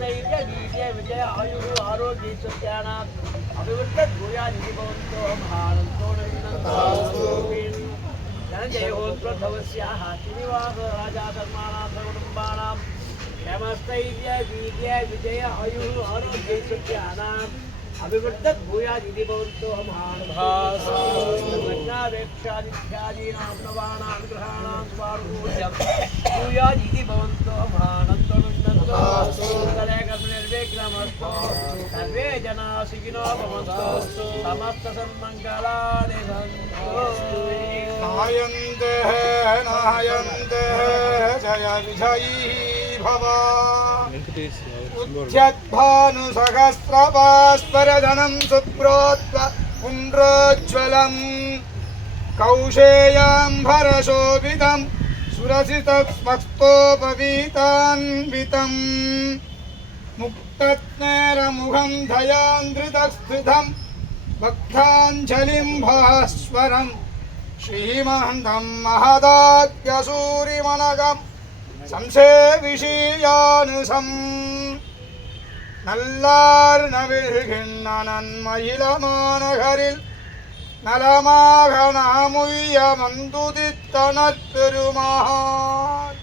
दैर्य वीर्य विजय आयु आरोग्य सत्याना अभिवृत्त भूया निधिभवन्तो भारन्तो धनजय होत्रोद्धवस्याः श्रीवास राजा धर्माणां सकुटुम्बाणां क्षमस्थैर्य वीर्य विजय आयु आरोग्य सत्यानाम् अभिवृद्धत भूया दीदी भवन्तो हम हानभासादित्यादीनां नवानां ग्रहाणां स्वानुभूयं भूया दीदी भवन्तो हम हानन्द మంగళే కర్మ నిర్విఘ్నమస్తు సర్వే జనా సుఖినో భవంతు సమస్త సన్మంగళాని సంతు నాయంతే నాయంతే జయ విజయీ భవ ఉచ్యద్భాను సహస్రపాస్పరధనం కౌశేయాంభరశోభితం सुरसितस्मस्तोपवीतान्वितम् मुक्तज्ञेरमुखं धयान्द्रितस्थितं भक्ताञ्जलिं भास्वरम् श्रीमन्तं महदाग्यसूरिमनगं संसेविषीयानुसम् நல்லார் நவிழ்கின்ற நன்மயிலமாநகரில் நலமாக நாமுய்ய மந்துதித்தனர் பெருமான்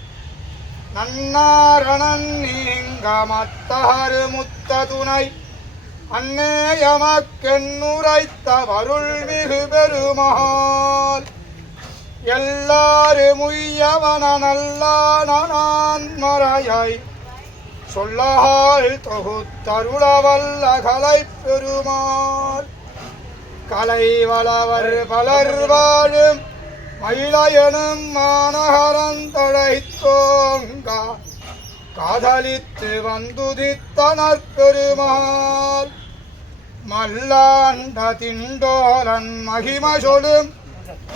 நன்னாரணன் நீங்க மத்தகரு முத்த துணை அன்னேயமக்கெண்ணுரைத்த வருள் மிகு பெருமாள் எல்லாரும் உய்யவன நல்லானான் மறையாய் சொல்லஹால் தொகுத்தருளவல்ல கலை பெருமாள் கலை வளவர் பலர் வாழும் மயிலையனும் மாநகரம் மாநகரந்தழைத்தோங்க காதலித்து வந்துதித்தனர் பெருமாள். மல்லாண்ட திண்டோலன் மகிம சொலும்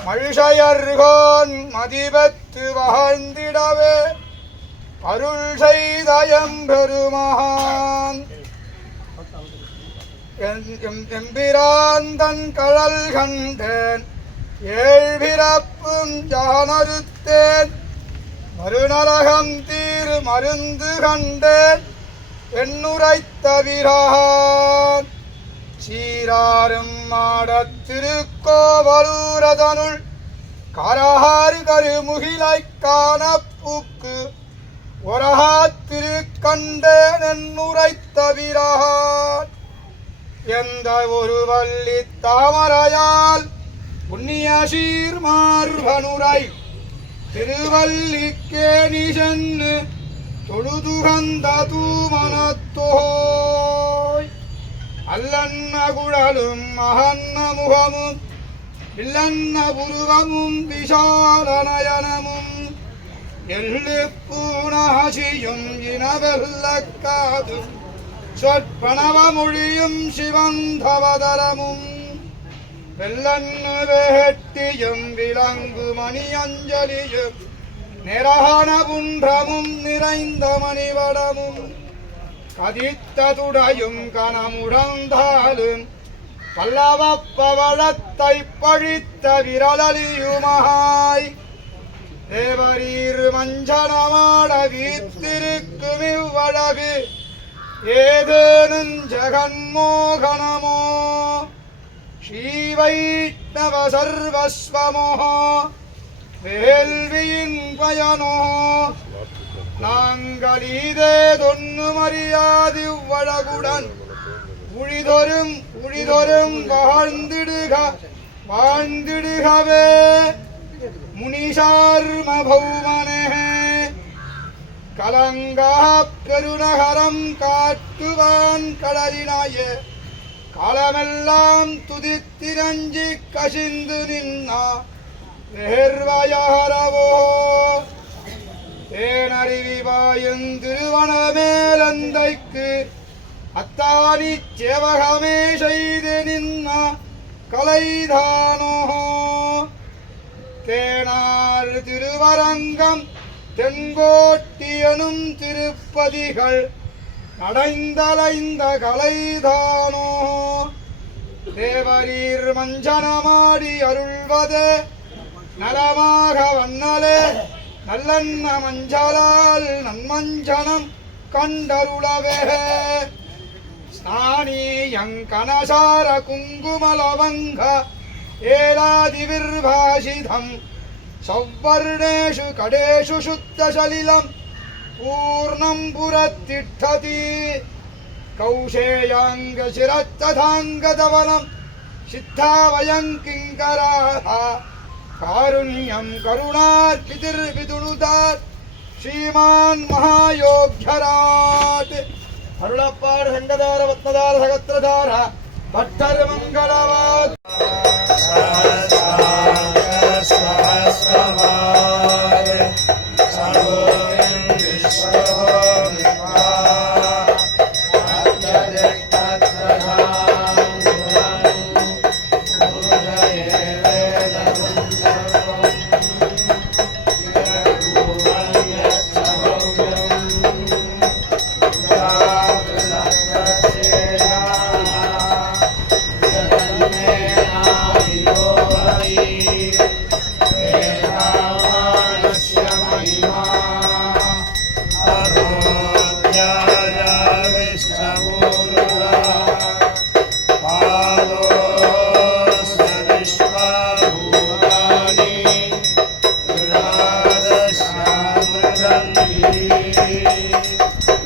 மழிசையர்கோன் மதிபத்து வாழ்ந்திடவே அருள் செய்தயம் பெருமான் எம்பிராந்தன் கழல் கண்டேன். ஏழ்பிறப்பும் ஜானறுத்தேன். மறுநரகம் தீர் மருந்து கண்டேன். எண்ணுரைத்த வீரான் சீராரும் மாடத் திருக்கோவலூரதனுள் கரஹாறு கருமுகிலைக் காணப்பூக்கு ஒரகா திருக்கண்டேன் என்னுரைத்த வீரான் எந்த ஒரு வள்ளி தாமரையால் புண்ணிய சீர்மார்பனுரை திருவல்லிக்கேணி சென்னு தொழுதுகந்த தூமனத்தோய். அல்லன்ன குழலும் மகன்ன முகமும் இல்லன்ன புருவமும் விசாலநயனமும் எள்ளு பூணாசியும் இனவெல்ல சொற்பணவமொழியும் சிவந்தவதரமும் வெள்ளன்னு வேட்டியும் விளங்கு மணி அஞ்சலியும் நிரகண குன்றமும் நிறைந்த மணிவடமும். கதித்ததுடையும் கனமுடந்தாலும் பல்லவ பவளத்தை பழித்த விரலலியுமாய் தேவரீர் மஞ்சனமாட வீத்திருக்கும் இவ்வழகு ஏதேனும் ஜெகன்மோகனமோ ஸ்ரீவைஷ்ணவ சர்வஸ்வமோ வேள்வியின் பயனோ நாங்கள் இதே தொன்னு மரியாதி வழகுடன் உழிதொரும் உழிதொரும் வாழ்ந்திடுக வாழ்ந்திடுகவே முனிஷார்ம பௌமனே கலங்கா பெருநகரம் காட்டுவான் கடலினாய. காலமெல்லாம் துதித்திரஞ்சி கசிந்து நின்னா. நேர்வயரவோ. தேனறிவிவாயும் திருவனமேலந்தைக்கு. அத்தானி சேவகமே செய்து நின்னா. கலைதானோ. தேனார் திருவரங்கம் எனும் திருப்பதிகள் நடைந்தலைந்த கலைதானோ? தேவரீர் மஞ்சனமாடி அருள்வதே நலமாக வண்ணலே நல்லெண்ண மஞ்சளால் நன்மஞ்சனம் கண்டருளவே. ஸ்நானீயங்கனசார குங்குமலவங்க ஏலாதிவிர்பாஷிதம் சௌவர்ணேஷு கடேஷு சுத்தசலிலம் पूर्णम्बुरत्तिष्ठति कौशेयाङ्गशिरत्तथाङ्गतवनं सिद्धा वयं किङ्कराः कारुण्यं करुणार्पितिर्विदुणुतात् श्रीमान् महायोग्यराट् अरुळप्पाड सङ्गदार रत्नदार सगत्रधार भट्टर्मङ्गलवात्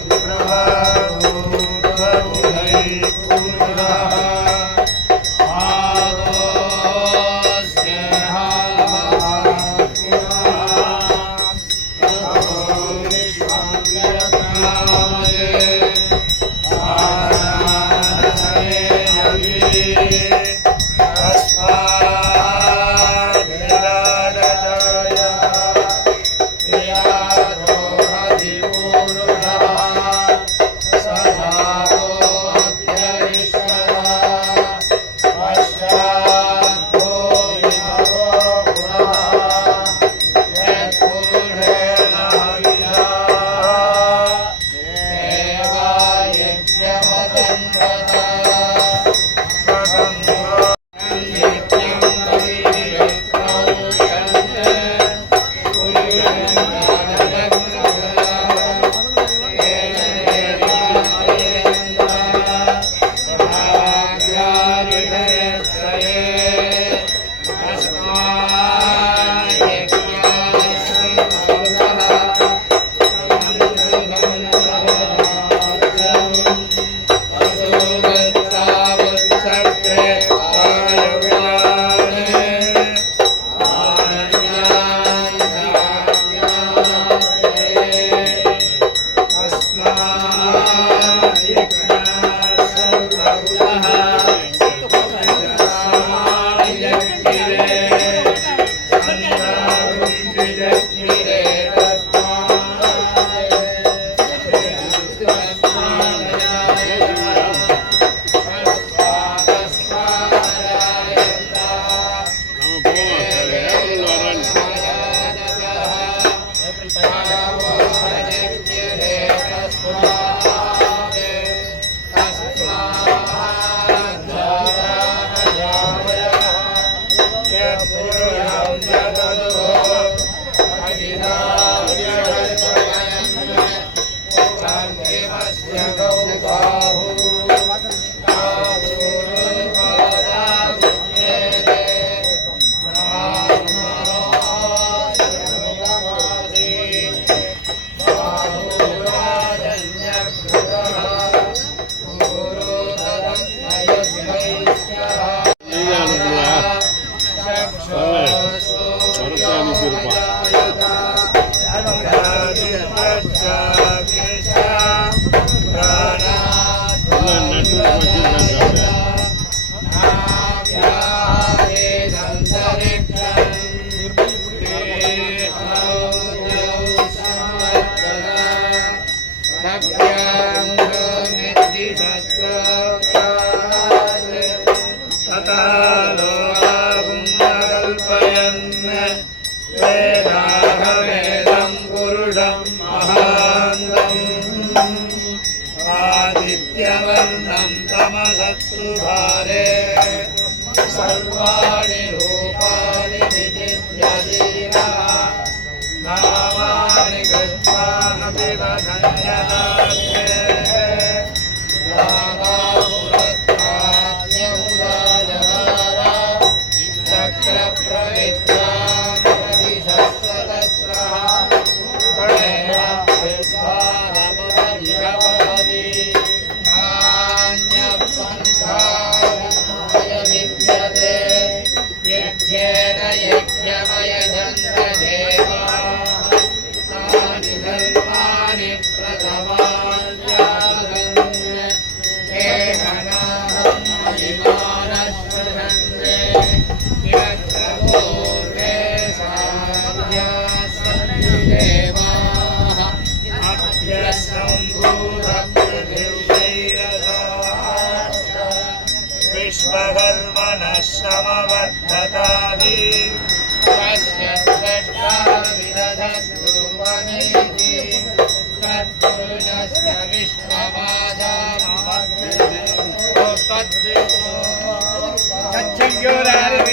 प्रभा पूर्णं तमसत्सुभारे सर्वाणि रूपाणि विधिव्यजीरः नामानि कृष्णानपिवधन्यः chorar.